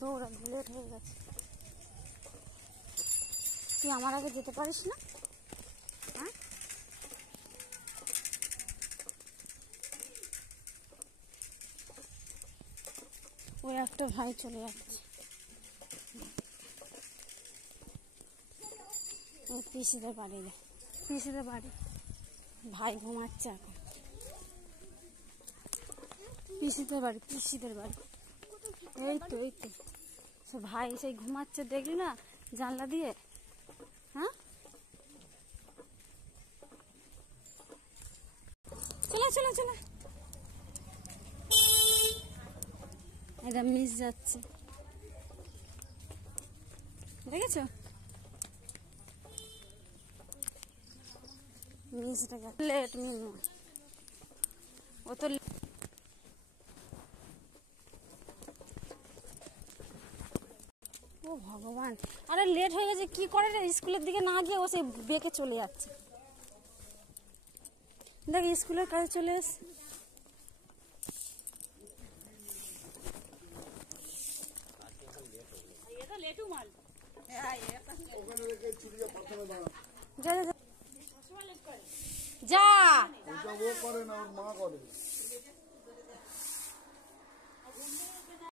দৌড়া, লেট হয়ে গেছে। তুই আমার আগে যেতে পারিস না? হ্যাঁ, ওই একটা ভাই চলে যাচ্ছে, পিসিদের বাড়ি, পিসিদের বাড়ি। ভাই ঘুমাচ্ছে এখন। পিসিদের বাড়ি, পিসিদের বাড়ি। এই তো, এই তো সে ভাই সেই ঘুমাচ্ছে, দেখলি না জানলা দিয়ে? হ্যাঁ, চলে চলে চলে। এটা মিস যাচ্ছে, দেখেছো? মিসটা লেট মিনু, ও তো ও ভগবান, আরে লেট হয়ে গেছে কি করে রে? স্কুলের দিকে না গিয়ে ও সেই বেঁকে চলে যাচ্ছে। দেখ স্কুলের কাছে চলে এস। যা, ও করে না, ওর মা করে।